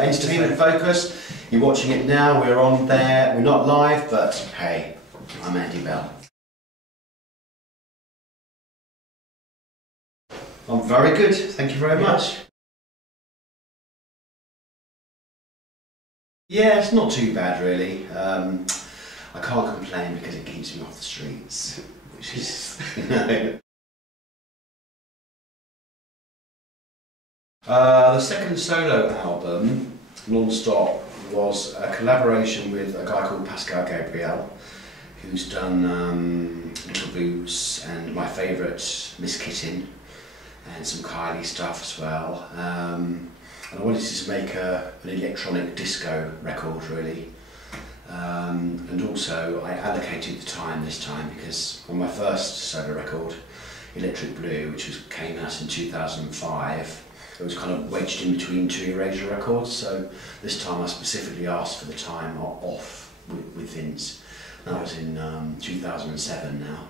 Entertainment Focus, you're watching it now, we're on there, we're not live, but hey, I'm Andy Bell. I'm very good, thank you very much. Yeah, it's not too bad really. I can't complain because it keeps me off the streets, which is, you know. The second solo album, Non-Stop, was a collaboration with a guy called Pascal Gabriel, who's done Little Boots and my favourite, Miss Kitten, and some Kylie stuff as well. And I wanted to make an electronic disco record really. And also I allocated the time this time because on my first solo record, Electric Blue, which came out in 2005, it was kind of wedged in between two Erasure records, so this time I specifically asked for the time off with Vince. That was in 2007 now.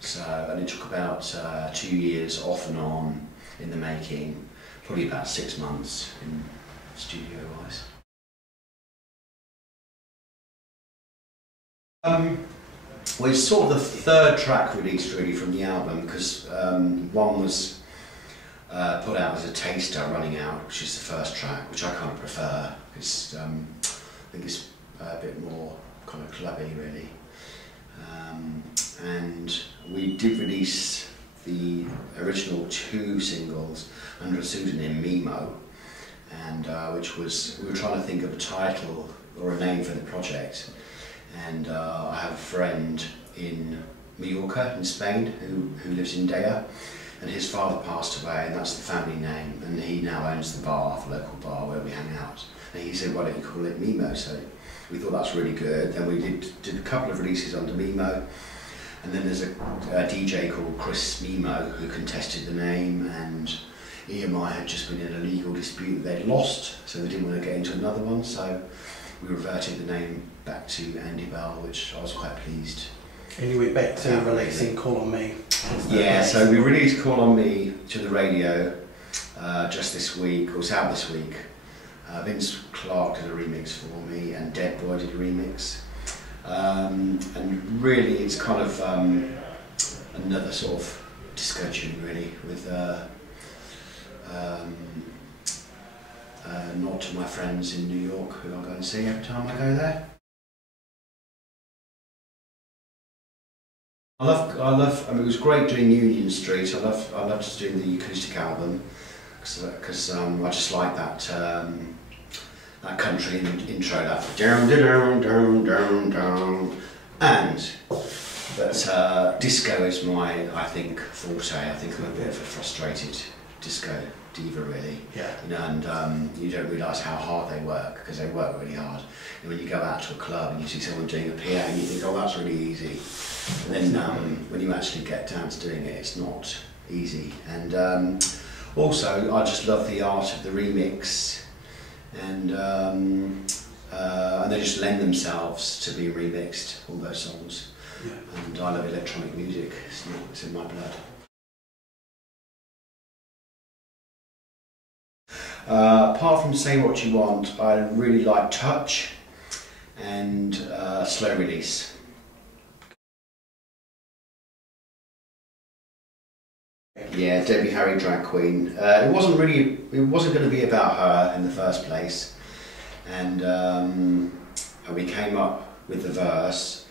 So, and it took about 2 years off and on in the making, probably about 6 months in studio wise. Well, it's sort of the third track released really from the album because one was put out as a taster, Running Out, which is the first track, which I kind of prefer. It's, I think it's a bit more kind of clubby really. And we did release the original 2 singles under a pseudonym, Mimo, and which was, we were trying to think of a title or a name for the project. And I have a friend in Mallorca in Spain who lives in Dea, and his father passed away and that's the family name, and he now owns the bar, the local bar where we hang out. And he said, why don't you call it Mimo? So we thought that's really good. Then we did a couple of releases under Mimo, and then there's a DJ called Chris Mimo who contested the name, and EMI had just been in a legal dispute that they'd lost, so they didn't want to get into another one, so we reverted the name back to Andy Bell, which I was quite pleased. And you went back to releasing Call On Me. Yeah, so we released Call On Me to the radio just this week, or it's out this week. Vince Clarke did a remix for me and Dead Boy did a remix. And really it's kind of another sort of disco tune really, with nod to my friends in New York who I go and see every time I go there. I mean, it was great doing Union Street. I loved doing the acoustic album because I just like that that country intro, that down down down down down, and that disco is my, I think, forte. I think I'm a bit of a frustrated disco diva really. Yeah. You know, and you don't realise how hard they work because they work really hard. And when you go out to a club and you see someone doing a PA and you think, oh, that's really easy. And then when you actually get down to doing it, it's not easy. And also, I just love the art of the remix, and they just lend themselves to be remixed, all those songs. Yeah. And I love electronic music, it's in my blood. Apart from Say What You Want, I really like Touch and Slow Release. Yeah, Debbie Harry Drag Queen. It wasn't going to be about her in the first place, and we came up with the verse,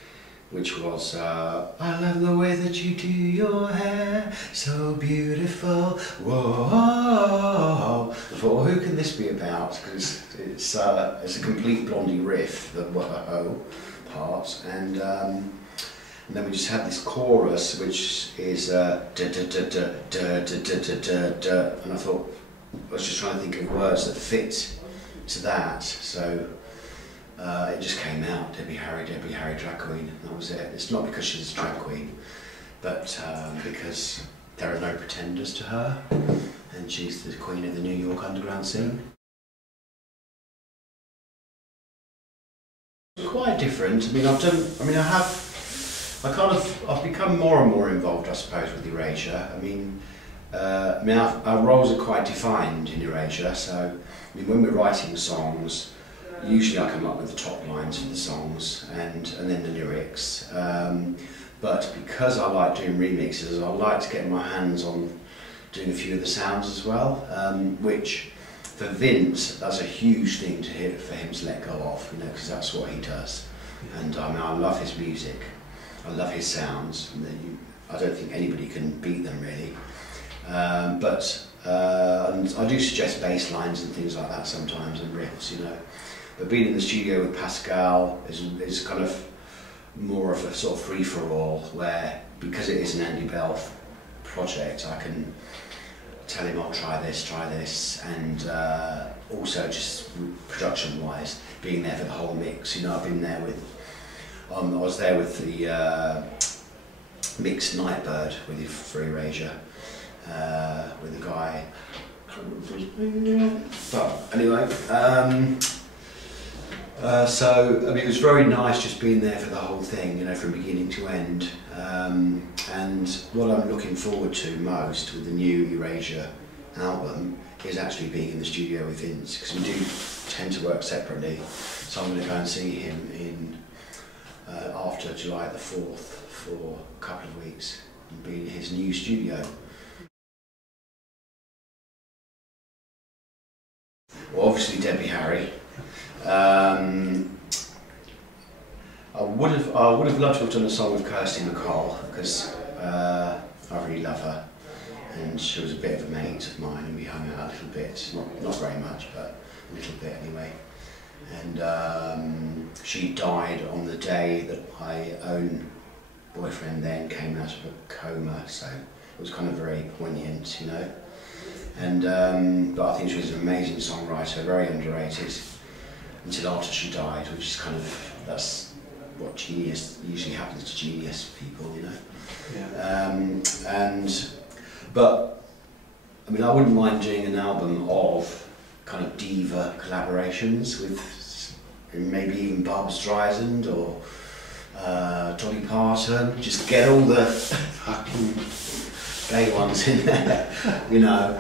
which was I love the way that you do your hair, so beautiful, whoa. I thought, who can this be about? Because it's a complete Blondie riff, the whoa part, and then we just had this chorus, which is da da da da da da da da da, and I thought, I was just trying to think of words that fit to that, so it just came out, Debbie Harry Drag Queen, and that was it. It's not because she's a drag queen, but because there are no pretenders to her, and she's the queen of the New York underground scene. Quite different. I mean, I've become more and more involved, I suppose, with Erasure. I mean, I mean, our roles are quite defined in Erasure, so I mean, when we're writing songs, usually I come up with the top lines for the songs and then the lyrics. But because I like doing remixes, I like to get my hands on doing a few of the sounds as well, which for Vince, that's a huge thing to hear for him to let go of, you know, because that's what he does. And I mean, I love his music, I love his sounds, and I don't think anybody can beat them really. And I do suggest bass lines and things like that sometimes, and riffs, you know. But being in the studio with Pascal is kind of more of a sort of free-for-all, where, because it is an Andy Bell project, I can tell him, I'll try this, and also just production-wise, being there for the whole mix. You know, I've been there with, I was there with the mixed Nightbird for Erasure, with the guy. But anyway, so I mean, it was very nice just being there for the whole thing, you know, from beginning to end. And what I'm looking forward to most with the new Erasure album is actually being in the studio with Vince, because we do tend to work separately. So I'm going to go and see him in after July the 4th for a couple of weeks and be in his new studio. Well, obviously Debbie Harry. I would have loved to have done a song with Kirsty MacColl, because I really love her, and she was a bit of a mate of mine, and we hung out a little bit, not very much, but a little bit anyway. And she died on the day that my own boyfriend then came out of a coma, so it was kind of very poignant, you know. And but I think she was an amazing songwriter, very underrated, until after she died, which is kind of, that's what genius usually happens to genius people, you know. Yeah. But I mean, I wouldn't mind doing an album of kind of diva collaborations with maybe even Barbra Streisand or Dolly Parton. Just get all the fucking gay ones in there, you know.